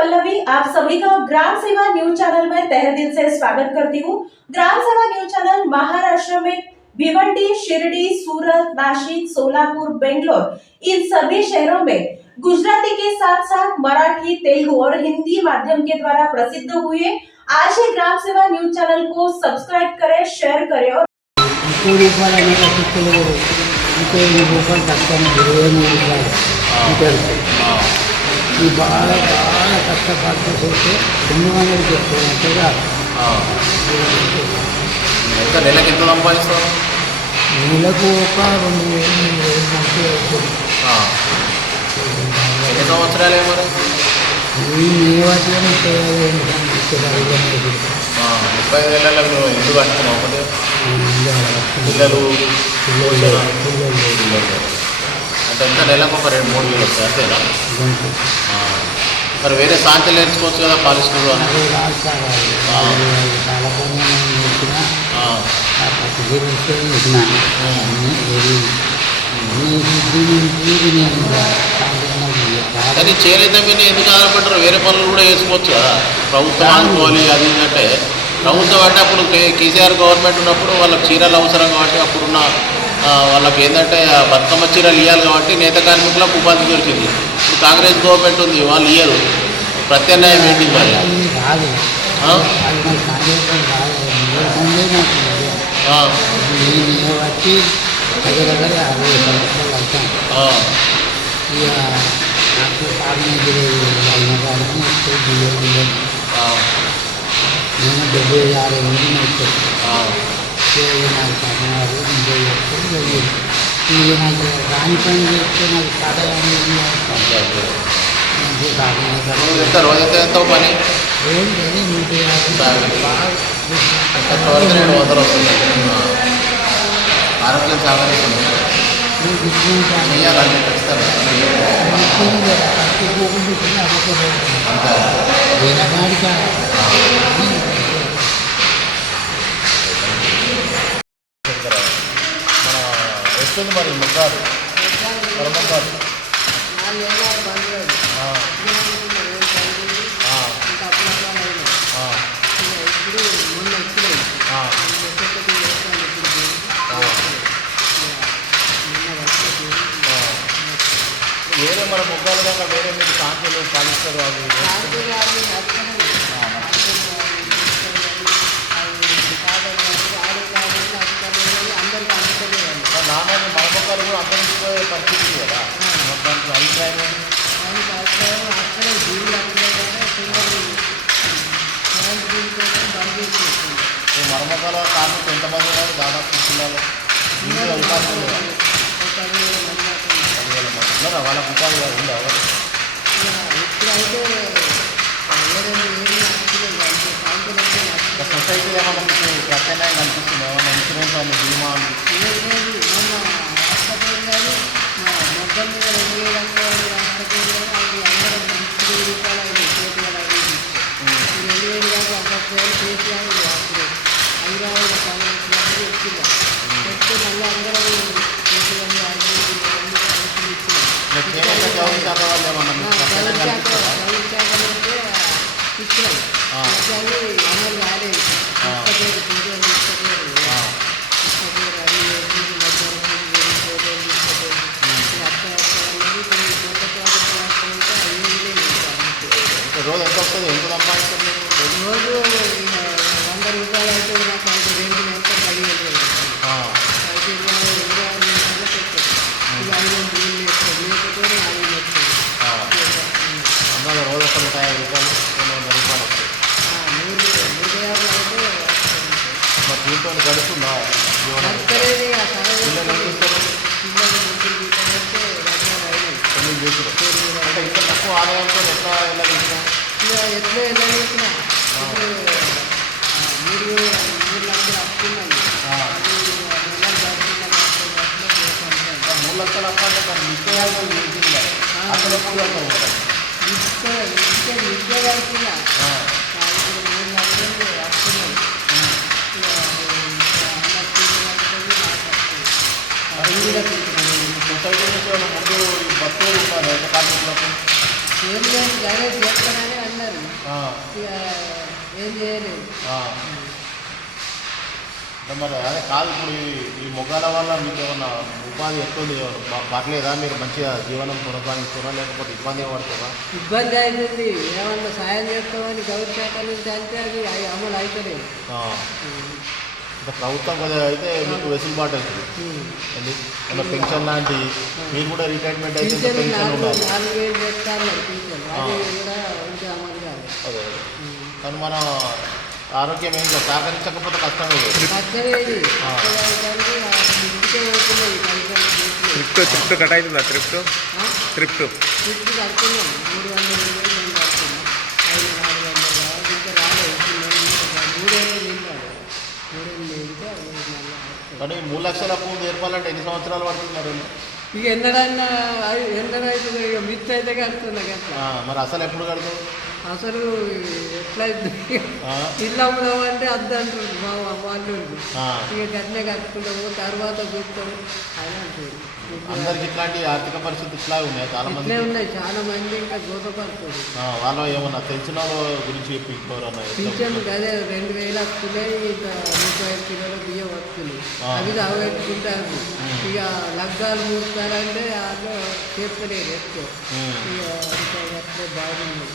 पल्लवी, आप सभी का ग्राम सेवा न्यूज चैनल में तहे दिल से स्वागत करती हूँ। ग्राम सेवा न्यूज चैनल महाराष्ट्र में भिवंडी, शिरडी, सूरत, नासिक, सोलापुर, बेंगलोर इन सभी शहरों में गुजराती के साथ साथ मराठी, तेलुगु और हिंदी माध्यम के द्वारा प्रसिद्ध हुए। आज ही ग्राम सेवा न्यूज चैनल को सब्सक्राइब करें, शेयर करें और ఈ బాగా బాగా కష్టపడుతూ పోతే 200 చెప్తున్నట్టుగా ఎంత నెలకు ఎంత సంపాదిస్తావు? నెలకు ఒక 2,000 మంచి అవుతుంది. ఎన్ని సంవత్సరాలే మరి ఈ నేవాటి 35,000 ఇల్లు కట్టుకున్నావు ఒకటి పిల్లలు అంటే ఎంత నెలకు ఒక 2-3 వేలు వస్తాయి అంతేనా? మరి వేరే సాంఖ్యలు నేర్చుకోవచ్చు కదా పాలిస్టులు కానీ చేనేత మీద ఎందుకు ఆధారపడ్డారు? వేరే పనులు కూడా వేసుకోవచ్చు కదా. ప్రభుత్వం అనుకోవాలి అది ఏంటంటే ప్రభుత్వం అంటే అప్పుడు కేసీఆర్ గవర్నమెంట్ ఉన్నప్పుడు వాళ్ళకి చీరలు అవసరం కాబట్టి అప్పుడున్న వాళ్ళకి ఏంటంటే బతుకమ్మ చీరలు ఇవ్వాలి కాబట్టి నేత కార్మికులకు ఉపాధి దొరికింది. ఇప్పుడు కాంగ్రెస్ గవర్నమెంట్ ఉంది, వాళ్ళు ఇయ్యరు. ప్రత్యామ్నాయం ఏంటి మరి? వచ్చి దగ్గర దగ్గర 60 సంవత్సరాలు అవుతాం. ఇక నాకు కాగినగిరి అయిన కానీ నేను 76 మంది వచ్చాను. నాకు పడినారు ఇక నాకు రాని పని చేస్తే నాకు కాదని రోజైతే ఎంతో పని ఏం లేదు 150 వస్తుంది. ఆరోగ్యం సాగరిస్తుంది చేయాలంటే ఖచ్చితంగా వస్తుంది మరి ముగ్గారు పరమగ్గారు వేరే మన ముగ్గాలు దాకా వేరే మీరు సాంఖ్యలు పాలిస్తారు అవి నాన్న మన మొక్కలు కూడా అంతరించిపోయే పరిస్థితి కదా. దానికి అభిప్రాయం మన మొక్కల కార్మికులు ఎంతమంది ఉన్నారు? దాదాపు జిల్లాలో దీనికి అవకాశం లేదా? 10,000 మంది ఉన్నారా? వాళ్ళకు ఉపాధి ఉందా? సొసైటీ ఏమన్నా మీకు ప్రత్యామ్నాయం కనిపిస్తుంది? ఏమన్నా ఇన్సూరెన్స్ అని బీమా అని గౌరవించాక వాళ్ళు ఏమన్నా రోజు ఎంత వస్తుంది? ఎంత సంపాదిస్తుంది? రోజు 100 రూపాయలు అయితే నాకు అంత రేంజ్ ఎంత 10,000 అందులో రోజు 150 రూపాయలు 200 రూపాయలు వస్తాయి. మరి దీంతో గడుస్తుందా? పిల్లలు అంటే ఇంత తక్కువ ఆదాయంతో ఎట్లా వెళ్ళగలిగినా? ఎట్లా వెళ్ళగలిగినా 3 లక్షలు వస్తున్నాయి. 3 లక్షలు అప్ప అంటే మరి నిత్యాలు చేసింది అసలు ఎప్పుడు వెళ్తాం నిత్య కడుతున్నా 3 లక్షలు వస్తున్నాయి. సొసైటీ నుంచి ముందు బస్సు ఉన్నారు కార్మికులకు ఏం లేదు గణేష్ చేస్తానని అన్నారు. ఆ, ఇక ఏం చేయలేదు. ఆ. అంటే మరి అదే కాదు, ఇప్పుడు ఈ మొగ్గాల వల్ల మీకు ఏమన్నా ఉపాధి ఎట్లుంది? పర్లేదా? మీరు మంచిగా జీవనం కొనసాగిస్తున్నారా లేకపోతే ఇబ్బంది పడుతుందా? ఇబ్బంది అవుతుంది. ఏమన్నా సాయం చేస్తామని గౌరవ శాఖ నుంచి అంటే అది అమలు అవుతలేదు. అంటే ప్రభుత్వం కొద్దిగా అయితే మీకు వెసులుబాటు అవుతుంది. ఏమన్నా పెన్షన్ లాంటి, మీరు కూడా రిటైర్మెంట్ అయితే పెన్షన్ ఉండాలి. 4,000 చేస్తారు పింఛన్, అది కూడా ఇంకా అమలు కాదు. అదే కానీ మనం ఆరోగ్యం ఏం సహకరించకపోతే కష్టమే. కష్టమే ఇది. ఇంటికే అవుతున్నాయి త్రిప్ట్ కట్ అవుతుందా? త్రిప్ట్ ఇంటికి కడుతున్నాం. 300 నేను కడుతున్నాం. 500-400 ఇంకా రాలేదు. 3,000 నిండాలి. 3,000 నింటే కానీ 3 లక్షల అప్పు ఏర్పాలంటే ఎన్ని సంవత్సరాలు పడుతుంది మరి? ఇక ఎన్నడైనా అవుతుంది. ఇక మిత్ అయితే కడుతున్నా అట్లా. మరి అసలు ఎప్పుడు కడతావు? అసలు ఎట్లయితుంది? ఇల్లు అమ్ముదామంటే అద్దు అంటారు మా వాళ్ళు. ఇక గట్లే కట్టుకుంటాము, తర్వాత చూస్తాము అని అంటారు. అందరికి ఇట్లాంటి ఆర్థిక పరిస్థితి ఇట్లా ఉన్నాయి. చాలా మంది ఇట్లే ఉన్నాయి. చాలా మంది ఇంకా గోతపడుతుంది. వాళ్ళు ఏమన్నా తెలిసిన వాళ్ళ గురించి చెప్పిపోరన్నా? పింఛన్ అదే 2,000 వస్తున్నాయి. ఇంకా 35 కిలోల బియ్యం వస్తున్నాయి. అవి అవెట్టుకుంటారు. ఇక లగ్గాలు మూస్తారంటే వాళ్ళు చెప్తలేరు ఎక్కువ. ఇక అట్లే బాగుంది.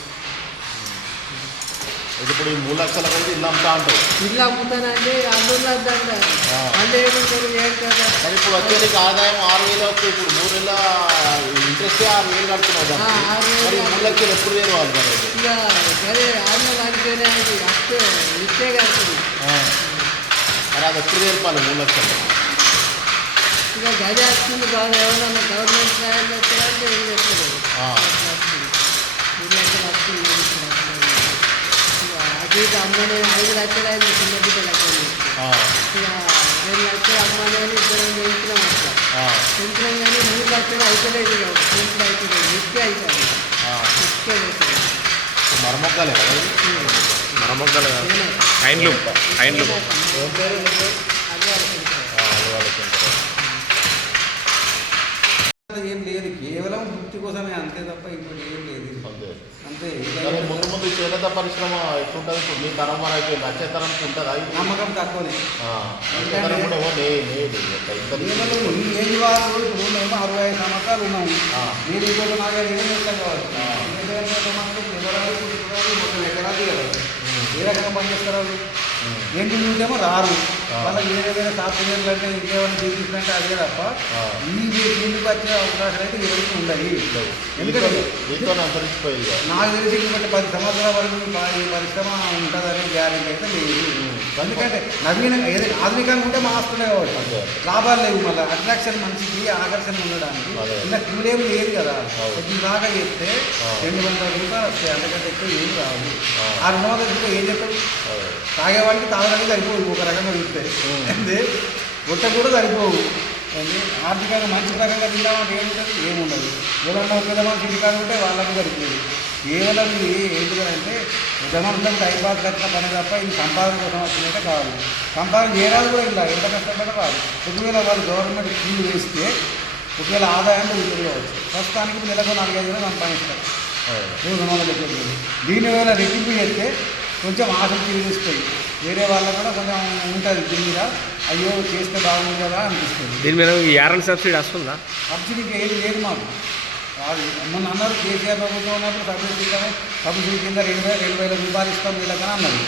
ఇప్పుడు ఈ 3 లక్షల కొద్ది ఇల్లు అమ్ముతా అంటారు. ఇల్లు అమ్ముతానంటే అల్లుళ్ళు వద్దంటారు. వాళ్ళు ఏమంటారు ఏడు కదా. మరి ఇప్పుడు వచ్చే నీకు ఆదాయం 6,000 వస్తుంది. ఇప్పుడు 3 నెలల ఇంట్రెస్ట్ 6,000 కడుతున్నావు. మరి 3 లక్షలు ఎప్పుడు వేరు వాళ్ళు? ఇక సరే ఆమె వాడితేనే అది అస్తే ఇస్తే కడుతుంది. మరి అది ఎప్పుడు వేరుపాలి 3 లక్షలు? ఇక గది వస్తుంది బాగా. ఏమన్నా గవర్నమెంట్ సాయం చేస్తారంటే ఏం చేస్తలేదు. 3 లక్షలు వస్తుంది. అది అమ్మనే 5 లక్షలు అయింది చిన్న బిడ్డలకి. ఇక 2 లక్షలు అమ్మనే అని ఇద్దరం పెంచినాం. అట్లా పెంచినాం కానీ 3 లక్షలు అవుతలేదు. ఇక పెంచులు అవుతుంది. ఇసుకే అవుతుంది. ఇసుకే అవుతుంది. మరమొక్కలే కదా? మరమొక్కలు ఐన్లు ఏం లేదు, కేవలం వృత్తి కోసమే అంతే తప్ప ఇంకోటి ఏం లేదు. అంతే. ముందు ముందు చేనేత పరిశ్రమ ఎట్లుంటుంది? ఇప్పుడు మీ తరం వరకు అయిపోయింది, వచ్చే తరంకి ఉంటుందా? నమ్మకం తక్కువనే. ఈ ఏజ్ వాళ్ళు ఇప్పుడు మేము 65 సంవత్సరాలు ఉన్నాము. మీరు ఇంకొక 4-5 ఏళ్ళు కావచ్చు. 20 ఎకరాలు కదా. ఏ రకంగా పనిచేస్తారు వాళ్ళు? ఏంటి ఉంటేమో రారు. వాళ్ళకి ఏదైనా సాఫ్ట్వేర్లు అంటే ఇంకేమైనా బిజినెస్ అంటే అదే తప్ప ఈ దీనికి వచ్చే అవకాశాలు అయితే ఎవరికి ఉండవు. ఎందుకంటే నాకు తెలిసి ఇంకొకటి 10 సంవత్సరాల వరకు ఈ పరిశ్రమ ఉంటుందని గ్యారెంటీ అయితే లేదు. ఎందుకంటే నవీనంగా ఏదైనా ఆధునికంగా ఉంటే మాస్తున్నాయి కావచ్చు. లాభాలు లేవు. మళ్ళీ అట్రాక్షన్ మనిషికి ఆకర్షణ ఉండడానికి ఇంకా క్యూలేం లేదు కదా. బాగా చెప్తే 200 రూపాయలు వస్తాయి. అంతకంటే ఎక్కువ ఏం రాదు. 6 సంవత్సరాలు ఏం చెప్తారు? తాగేవాడికి తాగడానికి సరిపోదు ఒక రకంగా చూస్తే. అంటే ఒట్ట కూడా సరిపోవు. ఆర్థికంగా మంచి రకంగా తిందామంటే ఏముంటుంది? ఏముండదు. ఎవరన్నా పిల్లవాళ్ళు ఇంటికాడ ఉంటే వాళ్ళకు సరిపోదు. కేవలం ఇది ఏంటిదంటే ఉద్యమంతం టైంపాస్ కట్టిన పని తప్ప ఇది సంపాదన కోసం వచ్చినట్టే కాదు. సంపాదన చేయరాదు కూడా ఇలా ఎంత కష్టపడ్డా రాదు. ఒకవేళ వాళ్ళు గవర్నమెంట్ ఫీజు వేస్తే ఒకవేళ ఆదాయం పెరుగుతుంది. ప్రస్తుతానికి నెలకు 4-5 వేలు సంపాదిస్తారు. దీనివల్ల రెట్టింపు చేస్తే కొంచెం ఆసక్తి తెలుస్తాయి. వేరే వాళ్ళకు కూడా కొంచెం ఉంటుంది దీని మీద. అయ్యో చేస్తే బాగుంది కదా అనిపిస్తుంది. దీని మీద ఈ యారన్ సబ్సిడీ వస్తుందా? సబ్సిడీకి ఏది లేదు మాకు. అది మొన్న అన్నారు కేసీఆర్ ప్రభుత్వం ఉన్నప్పుడు సబ్సిడీ కింద 2,000 రూపాయలు ఇస్తాం వీళ్ళకని అన్నారు.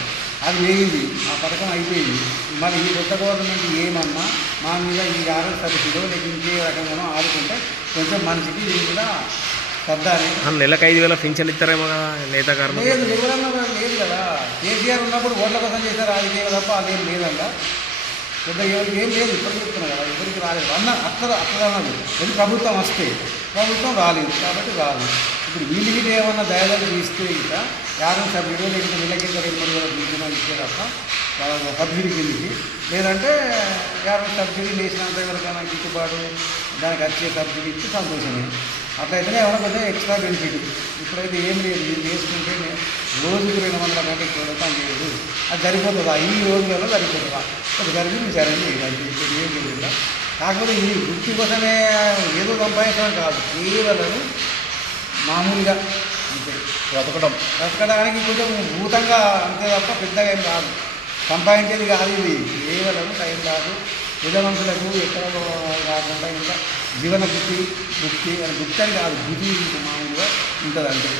అది వేయింది. ఆ పథకం అయిపోయింది. మరి ఈ కొత్త గవర్నమెంట్ ఏమన్నా మా మీద ఈ యారన్ సబ్సిడీ లేక ఇంకే రకంగానో ఆడుకుంటే కొంచెం మనిషికి దీని కూడా శ్రద్ధ అని. నెలకు 5,000 పింఛన్ ఇస్తారేమో కదా నేత కారణం? లేదు, ఎవరన్నా లేదు కదా. కేసీఆర్ ఉన్నప్పుడు ఓట్ల కోసం చేశారు రాజకీయాలు తప్ప అదేం లేదంట. పెద్ద ఎవరికి ఏం లేదు. ఇప్పుడు చెప్తున్నా కదా, ఎవరికి రాలేదు అన్నది. ఎందుకు ప్రభుత్వం వస్తే ప్రభుత్వం రాలేదు కాబట్టి రాలేదు. ఇప్పుడు వీళ్ళకి ఏమన్నా దయదాలు తీస్తే ఇంకా యాభై సభ్యులు లేకపోతే నెల కింద 2-3 వేల పింఛన్ ఇస్తే తప్ప సబ్సిడీ కిందికి, లేదంటే 50 సబ్సిడీ వేసినంత ఎవరికైనా గిట్టుబాటు దానికి వచ్చే సబ్సిడీ ఇచ్చి సంతోషమే. అట్లయితేనే ఏమైనా కొంచెం ఎక్స్ట్రా బెనిఫిట్. ఇప్పుడైతే ఏం లేదు. మీరు వేసుకుంటే రోజుకు 200 కంటే ఎక్కువ పని చేయదు. అది సరిపోతుందా? ఈ రోజులలో సరిపోతుందా? ఒక జరిగింది సరే అది ఏం లేదు. కాకపోతే ఈ వృత్తి కోసమే ఏదో సంపాదించడం కాదు. కేవలం మామూలుగా బ్రతకడం బ్రతకడానికి కొంచెం భూతంగా అంతే తప్ప పెద్దగా ఏం కాదు, సంపాదించేది కాదు ఇది. కేవలం టైం కాదు, పెద్ద మనుషులకు ఎక్కడ కాకుండా ఇంకా జీవన వృత్తి అని కాదు, బుద్ధి మామూలుగా ఉంటుంది. అంటే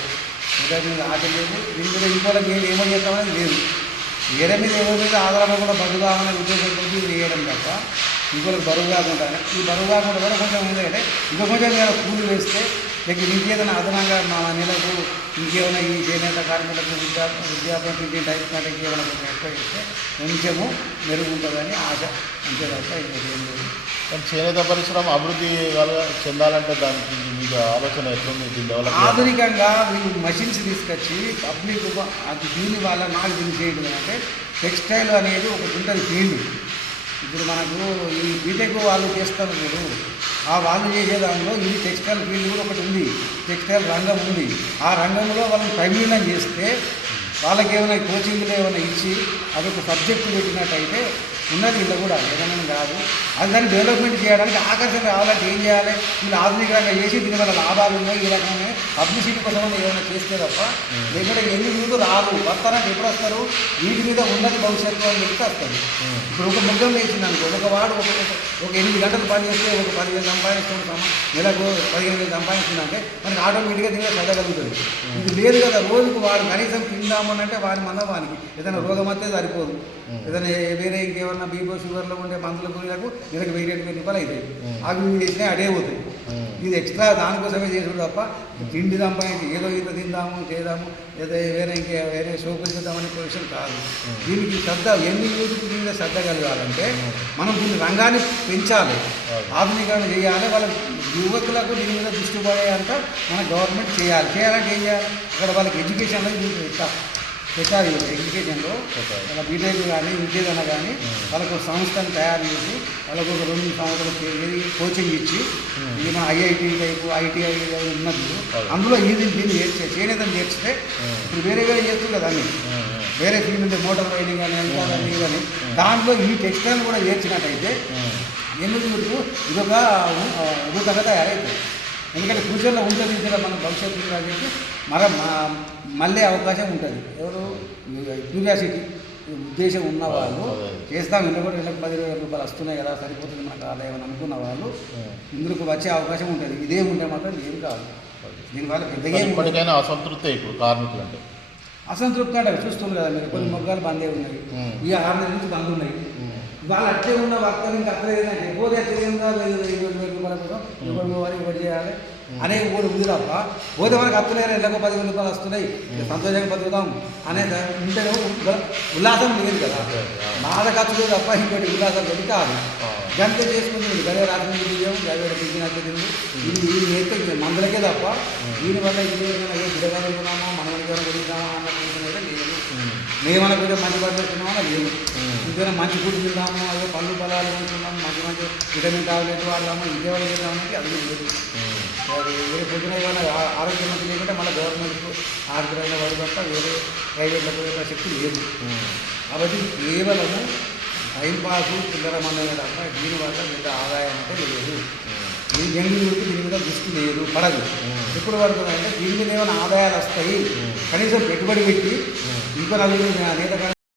ఇద్దరి మీద ఆశ లేదు, దీని మీద ఇంకోళ్ళకి ఏమో చేస్తామనేది లేదు. వేరే మీద ఎవరి మీద ఆధారపడకుండా బరువుగామనే ఉద్దేశంతో ఇది వేయడం తప్ప ఇంకోళ్ళకి బరువు కాకుండా, ఈ బరువు కాకుండా కూడా కొంచెం ఏంటంటే ఇంకా కొంచెం నేను కూలి వేస్తే లేక ఇంకేదైనా అదనంగా మా నెలకు ఇంకేమైనా ఈ చేనేత కార్మికులకు విద్యాభ్యాసం టైప్ కంటే ఇంకేమైనా కొంచెం ఎక్కువ చేస్తే కొంచెము మెరుగుంటుందని ఆశ, అంతే తప్ప ఇంకేం లేదు. కానీ చేనేత పరిశ్రమ అభివృద్ధి చెందాలంటే దానికి మీకు ఆలోచన ఎట్లుంది? డెవలప్ ఆధునికంగా వీళ్ళు మషిన్స్ తీసుకొచ్చి పబ్లిక్ అది దీని వల్ల నాకు తెలిసేది అంటే టెక్స్టైల్ అనేది ఒకటి ఉంటుంది ఫీల్డ్. ఇప్పుడు మనకు ఈ బీటెక్ వాళ్ళు చేస్తారు మీరు, ఆ వాళ్ళు చేసే దానిలో ఈ టెక్స్టైల్ ఫీల్డ్ కూడా ఒకటి ఉంది, టెక్స్టైల్ రంగం ఉంది. ఆ రంగంలో వాళ్ళని ప్రవీణం చేస్తే వాళ్ళకి ఏమైనా కోచింగ్లు ఏమైనా ఇచ్చి అదొక సబ్జెక్టు పెట్టినట్టయితే ఉన్నది ఇలా కూడా ఏదైనా కాదు. అది దాన్ని డెవలప్మెంట్ చేయడానికి ఆకర్షణ రావాలంటే ఏం చేయాలి? వీళ్ళు ఆధునికంగా చేసి దీనివల్ల లాభాలు ఉన్నాయి, ఈ రకంగా పబ్లిసిటీ కోసం ఏమైనా చేస్తే తప్ప లేకుంటే ఎన్ని ముందు రాదు. వస్తారంటే ఎప్పుడు వస్తారు? వీటి మీద ఉన్నది భవిష్యత్తు అని చెప్తే వస్తుంది. ఇప్పుడు ఒక ముగ్గం వేసింది అనుకో, ఒక వాడు ఒక 8 గంటలు పని చేస్తే ఒక 10,000 సంపాదిస్తున్నాం, నెలకు 15,000 సంపాదిస్తుందంటే మనకి ఆటోమేటిక్గా దీనిలో చదవగలుగుతుంది. ఇది లేదు కదా, రోజుకు వాడు కనీసం తిందామని అంటే వాడి వానికి ఏదైనా రోగం వస్తే సరిపోదు. ఏదైనా వేరే ఇంకేమన్నా బీపీ షుగర్లో ఉండే మందుల గురికి నెలకు 1,000-2,000 రూపాయలు అవుతాయి. అవి చేసినా అడే పోతాయి. ఇది ఎక్స్ట్రా దానికోసమే చేసుడు తప్ప తిండి సంపాదించి ఏదో ఇంత తిందాము చేద్దాము ఏదో వేరే షోకులు చేద్దామనే విషయం కాదు. దీనికి శ్రద్ధ ఎన్ని యూత్కి దీని మీద శ్రద్ధ కలగాలంటే మనం దీన్ని రంగాన్ని పెంచాలి, ఆధునికరణ చేయాలి, వాళ్ళ యువకులకు దీని మీద దృష్టి పడేంత మన గవర్నమెంట్ చేయాలంటే ఏం చేయాలి? అక్కడ వాళ్ళకి ఎడ్యుకేషన్లో పెట్టాలి. ఎడ్యుకేషన్లో వాళ్ళ బీటెక్ కానీ ఇంకేదైనా కానీ వాళ్ళకు సంస్థను తయారు చేసి వాళ్ళకు ఒక 2 సంవత్సరాలు కోచింగ్ ఇచ్చి ఇది మన ఐఐటి టైపు ఐటీఐ ఉన్నది అందులో దీన్ని చేనేదని చేర్చితే ఇప్పుడు వేరే చేస్తుంది కదా అన్ని వేరే ఫీల్డ్ ఉంటే మోటార్ రైడింగ్ కానీ ఎంత కానీ దాంట్లో ఈ టెక్స్టైల్ కూడా చేర్చినట్టయితే ఎందుకు ఇదొక ఊతగా తయారైతుంది. ఎందుకంటే ఫ్యూచర్లో ఉంటుంది కదా మన భవిష్యత్తు అని చెప్పి మళ్ళీ అవకాశం ఉంటుంది. ఎవరు క్యూరియాసిటీ ఉద్దేశం ఉన్నవాళ్ళు చేస్తాం, ఇంట్లో కూడా 10,000 రూపాయలు వస్తున్నాయి కదా సరిపోతుంది మనకు ఆదాయం అని అనుకున్న వాళ్ళు ఇందుకు వచ్చే అవకాశం ఉంటుంది. ఇదే ఉంటే మాత్రం ఏం కాదు. దీనివల్ల పెద్దగా ఇప్పటికైనా అసంతృప్తి ఇప్పుడు కార్మికులు అంటే అసంతృప్తి అంటే చూస్తుంది కదా మీరు, కొన్ని మొగ్గాలు బందే ఉన్నాయి, ఈ 6 నెలల నుంచి బంద్ ఉన్నాయి. వాళ్ళు అట్లే ఉన్న వర్కర్ ఇంకా అట్లే ఏదంటే పోతే తెలియదుగా 5,000 రూపాయల కోసం ఇవ్వడి చేయాలి అనే కూడా ఉంది తప్ప పోతే మనకు అత్తలేరు ఎళ్ళకు 10,000 రూపాయలు వస్తున్నాయి సంతోషంగా బతుకుతాం అనే ఉంటే ఉల్లాసం లేదు కదా. బాధ ఖర్చులు తప్ప ఇంకోటి ఉల్లాసం లేదు కాదు. గంటే చేసుకుంటుంది గదే రాత్రి బియ్యం గదే తిరిగినట్టు తిరిగి ఇది నేర్తే మందులకే తప్ప దీనివల్ల ఇది ఏ బిడగలుగుతున్నామో మనం కొడుకుతామా అన్నట్టు లేదు. మేమన్నా కూడా మంచి పని పెట్టుకున్నామో లేదు. ఇంకేమైనా మంచి ఫుడ్ తిందాము, అదే పళ్ళు పొలాలు కొనుక్కున్నాము, మంచి విటమిన్ టాబ్లెట్ వాడదాము, ఇంకేమైనా చేద్దామంటే అది లేదు. వేరే పొద్దున ఏమైనా ఆరోగ్యం మంచి లేకుంటే మళ్ళీ గవర్నమెంట్కు ఆర్థికమైన వాడి తప్ప వేరే ప్రైవేట్లకు పోయే శక్తి లేదు. కాబట్టి కేవలము టైంపాసు చిల్లర మందమే తప్ప దీనివల్ల పెద్ద ఆదాయం అంటే లేదు. ఈ జంగిలికి దీని మీద దృష్టి లేదు, పడదు. ఎప్పుడు పడుతుంది అంటే దీని మీద ఏమైనా ఆదాయాలు వస్తాయి, కనీసం పెట్టుబడి పెట్టి ఇంకో నలుగురు నేత